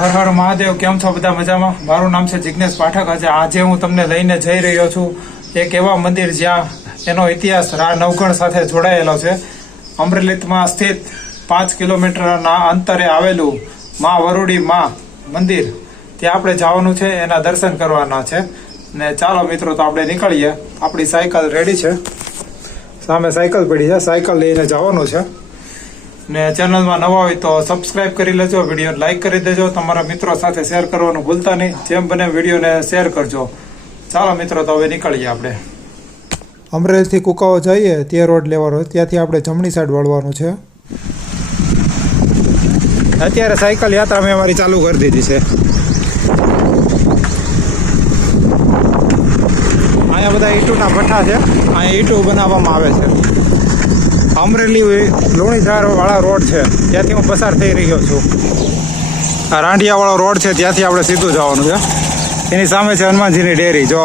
હર હર મહાદેવ, કેમ છો બધા મજામાં? મારું નામ છે જિજ્ઞેશ પાઠક. આજે આજે હું તમને લઈને જઈ રહ્યો છું એક એવા મંદિર જ્યાં એનો ઇતિહાસ રા નવગણ સાથે જોડાયેલો છે. અમરેલીમાં સ્થિત પાંચ કિલોમીટરના અંતરે આવેલું મા વરુડી મા મંદિર. ત્યાં આપણે જવાનું છે, એના દર્શન કરવાના છે. ને ચાલો મિત્રો, તો આપણે નીકળીએ. આપણી સાયકલ રેડી છે. સામે સાયકલ પડી છે. સાયકલ લઈને જવાનું છે. ને ચેનલમાં નવા હોય તો સબસ્ક્રાઇબ કરી લેજો વીડિયો લાઈક કરી દેજો, તમારા મિત્રો સાથે શેર કરવાનું ભૂલતા નહીં. જેમ બને વિડીયોને શેર કરજો. ચાલો મિત્રો, તો હવે નીકળીએ આપણે. અમરેલીથી કુકાઓ જઈએ, તે રોડ લેવાનો ત્યાંથી આપણે જમણી સાઈડ વળવાનું છે. અત્યારે સાયકલ યાત્રા મેં અમારી ચાલુ કરી દીધી છે. અહીંયા બધા ઈટુના ભઠ્ઠા છે. અહીંયા ઈટુ બનાવવામાં આવે છે. અમરેલી લુણીધાર વાળા રોડ છે. ત્યાંથી હું પસાર થઈ રહ્યો છું. આ રાંઢિયાવાળો રોડ છે, ત્યાંથી આપણે સીધું જવાનું છે. એની સામે છે હનુમાનજીની ડેરી. જો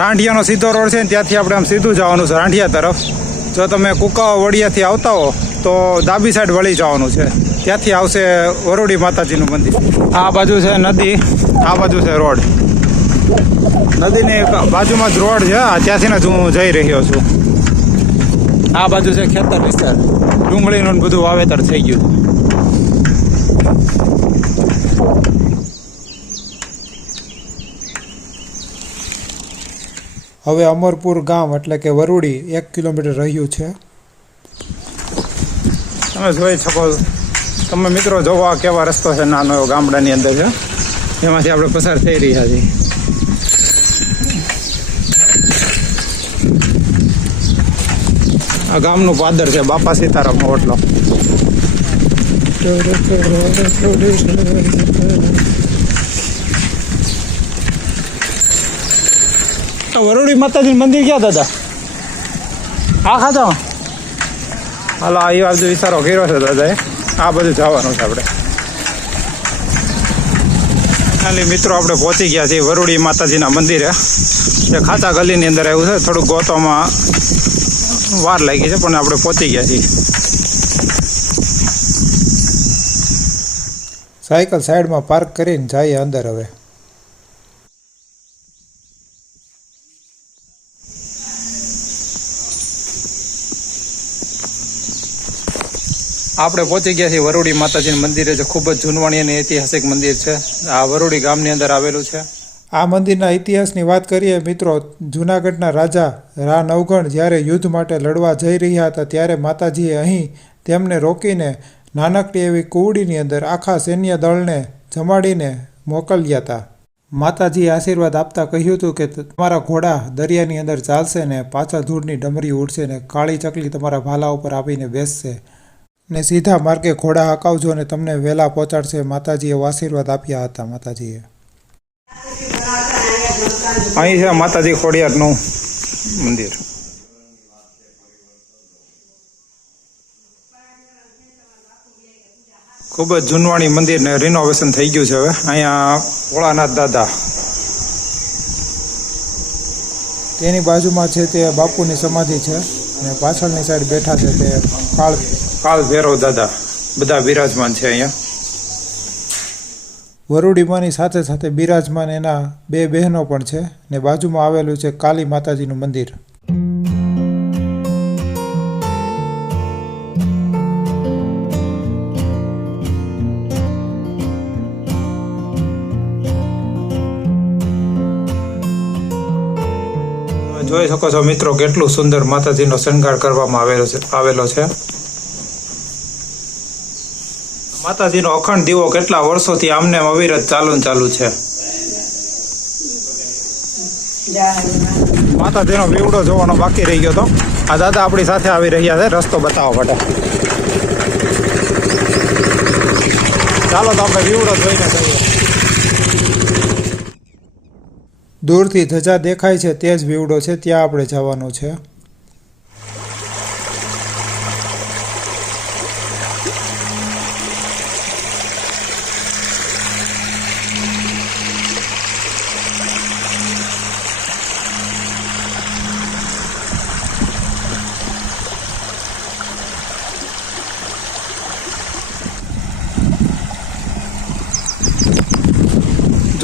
રાંઢિયાનો સીધો રોડ છે ને ત્યાંથી આપણે આમ સીધું જવાનું છે, રાંઢિયા તરફ. જો તમે કુકાવા વડિયાથી આવતા હો, તો ડાબી સાઈડ વળી જવાનું છે. ત્યાંથી આવશે વરોડી માતાજીનું મંદિર. આ બાજુ છે નદી, આ બાજુ છે રોડ. નદીની બાજુમાં જ રોડ છે. ત્યાંથી જ હું જઈ રહ્યો છું. આ બાજુ છે ખેતર વિસ્તાર. ડુંગળીનું બધું વાવેતર થઈ ગયું. હવે અમરપુર ગામ એટલે કે વરુડી એક કિલોમીટર રહ્યું છે. તમે જોઈ શકો તમે મિત્રો જોવા કેવા રસ્તો છે નાનો એવો ગામડાની અંદર છે. એમાંથી આપણે પસાર થઈ રહ્યા છીએ. આ ગામનું પાદર છે, બાપા સીતારામનો ઓટલો. આ વરુડી માતાજી મંદિર ક્યાં, દાદા? આ ખાતા હાલો, આ બાજુ વિચારો કર્યો છે દાદાએ આ બધું જવાનું છે આપણે. ખાલી મિત્રો આપણે પહોંચી ગયા છીએ વરુડી માતાજીના મંદિરે. જે ખાતા ગલીની અંદર આવ્યું છે. થોડુંક ગોતવામાં વાર લાગી છે, પણ આપણે પહોંચી ગયા છીએ. સાયકલ સાઈડમાં પાર્ક કરીને જઈએ અંદર હવે. આપણે પહોંચી ગયા છીએ વરુડી માતાજીના મંદિરે, જે ખૂબ જ જૂનવાણી અને ઐતિહાસિક મંદિર છે. આ વરુડી ગામની અંદર આવેલું છે. આ મંદિરના ઇતિહાસની વાત કરીએ, મિત્રો, જૂનાગઢના રાજા રા નવગણ જ્યારે યુદ્ધ માટે લડવા જઈ રહ્યા હતા, ત્યારે માતાજીએ અહીં તેમને રોકીને નાનકડી એવી કુવડીની અંદર આખા સૈન્ય દળને જમાડીને મોકલ્યા હતા. માતાજીએ આશીર્વાદ આપતા કહ્યું હતું કે, તમારા ઘોડા દરિયાની અંદર ચાલશે ને પાછા ધૂળની ડમરી ઉડશે ને કાળી ચકલી તમારા ભાલા ઉપર આવીને બેસશે. ને સીધા માર્ગે ઘોડા હકાવજો અને તમને વહેલા પહોંચાડશે. માતાજીએ આશીર્વાદ આપ્યા હતા. માતાજીએ. અહીં છે માતાજી ખોડિયારનું મંદિર. ખૂબ જ જૂનવાણી મંદિર ને રિનોવેશન થઈ ગયું છે હવે. અહીંયા ભોળાનાથ દાદા. તેની બાજુમાં છે તે બાપુની સમાધિ છે. ને પાછળની સાઈડ બેઠા છે તે કાળ કાળ ભેરવ દાદા. બધા બિરાજમાન છે અહીંયા. વરુડીમાની સાથે સાથે બિરાજમાન એના બે બહેનો પણ છે ને બાજુમાં આવેલું છે કાલી માતાજીનું મંદિર. જોઈ શકો છો મિત્રો કેટલું સુંદર માતાજીનો શણગાર કરવામાં આવેલો છે આવેલો છે. માતાજીનો અખંડ દીવો કેટલા વર્ષોથી આમને આમ અવિરત ચાલુ ચાલુ છે. માતાજીનો વિવડો જોવાનો બાકી રહી ગયો હતો આ દાદા આપણી સાથે આવી રહ્યા છે. રસ્તો બતાવવા માટે ચાલો તો આપણે વિવડો જોઈને જઈએ. દૂરથી ધજા દેખાય છે તે જ વીવડો છે ત્યાં આપણે જવાનું છે.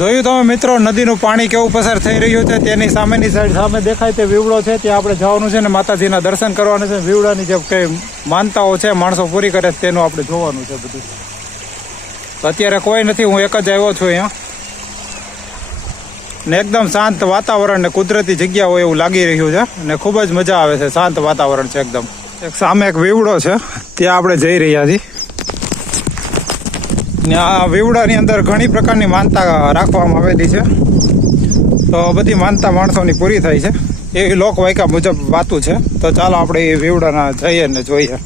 જોયું તમે મિત્રો, નદીનું પાણી કેવું પસાર થઈ રહ્યું છે, તેની સામેની સાઈડ સામે દેખાય તે વિવડો છે, ત્યાં આપણે જવાનું છે ને માતાજીના દર્શન કરવાનું છે. વિવડાની જે કઈ માનતાઓ છે, માણસો પૂરી કરે તેનું આપણે જોવાનું છે બધું. અત્યારે કોઈ નથી, હું એક જ આવ્યો છું અહીંયા. ને એકદમ શાંત વાતાવરણ ને કુદરતી જગ્યા હોય એવું લાગી રહ્યું છે ને ખૂબ જ મજા આવે છે, શાંત વાતાવરણ છે એકદમ. એક સામે એક વિવડો છે, ત્યાં આપણે જઈ રહ્યા છીએ. ને આ વિવડાની અંદર ઘણી પ્રકારની માનતા રાખવામાં આવેલી છે. તો બધી માનતા માણસોની પૂરી થાય છે. એવી લોકવાયકા મુજબ વાતું છે. તો ચાલો આપણે એ વિવડાના જઈએ ને જોઈએ.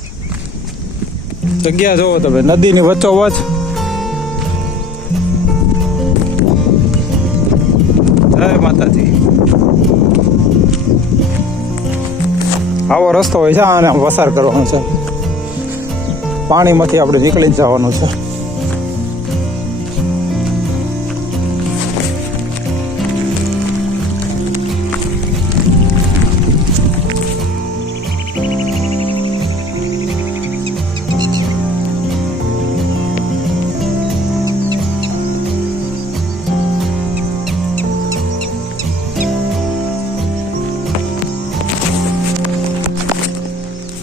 જગ્યા જોવો તમે, નદીની વચ્ચોવચ જય માતાજી. આવો રસ્તો હોય છે, આને પસાર કરવાનો છે. પાણીમાંથી આપણે નીકળી જવાનું છે.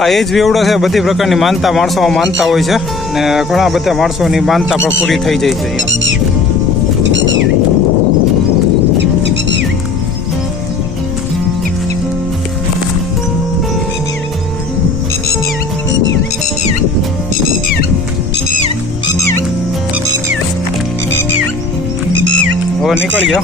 આ એ જ વેવડો છે, બધી પ્રકારની માનતા માણસોમાં માનતા હોય છે. ને ઘણા બધા માણસોની માનતા પણ પૂરી થઈ જાય છે અહીંયા. હવે નીકળી ગયા.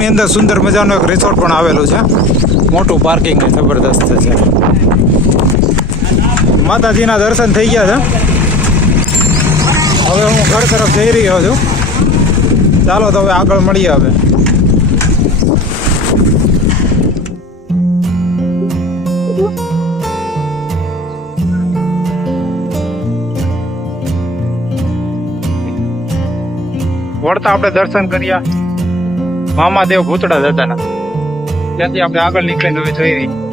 ગામની અંદર સુંદર મજાનો એક રિસોર્ટ પણ આવેલું છે. મોટું પાર્કિંગ જબરદસ્ત છે. માતાજીના દર્શન થઈ ગયા છે. હવે હું ઘર તરફ જઈ રહ્યો છું. ચાલો તો હવે આગળ મળીએ હવે. વળતા આપણે દર્શન કર્યા. મામાદેવ ભૂતડા હતા ત્યાંથી આપણે આગળ નીકળીને હવે જોઈ રહી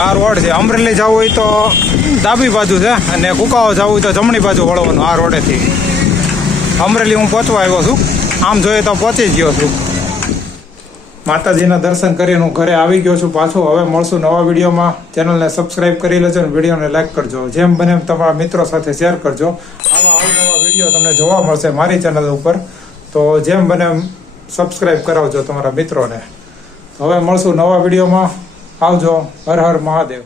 આ રોડ છે. અમરેલી જવું હોય તો ડાબી બાજુ છે અને કુકાઓ જવું હોય તો જમણી બાજુ વળવાનું આ રોડેથી. અમરેલી હું પહોંચવા આવ્યો છું. આમ જોઈએ તો પહોંચી ગયો છું. માતાજીના દર્શન કરીને હું ઘરે આવી ગયો છું પાછું. હવે મળશું નવા વિડીયોમાં. ચેનલને સબસ્ક્રાઇબ કરી લેજો અને વિડીયોને લાઈક કરજો. જેમ બને એમ તમારા મિત્રો સાથે શેર કરજો. આવા અવનવા વીડિયો તમને જોવા મળશે મારી ચેનલ ઉપર. તો જેમ બને એમ સબસ્ક્રાઇબ કરાવજો તમારા મિત્રોને. હવે મળશું નવા વિડીયોમાં. આવજો હર હર મહાદેવ.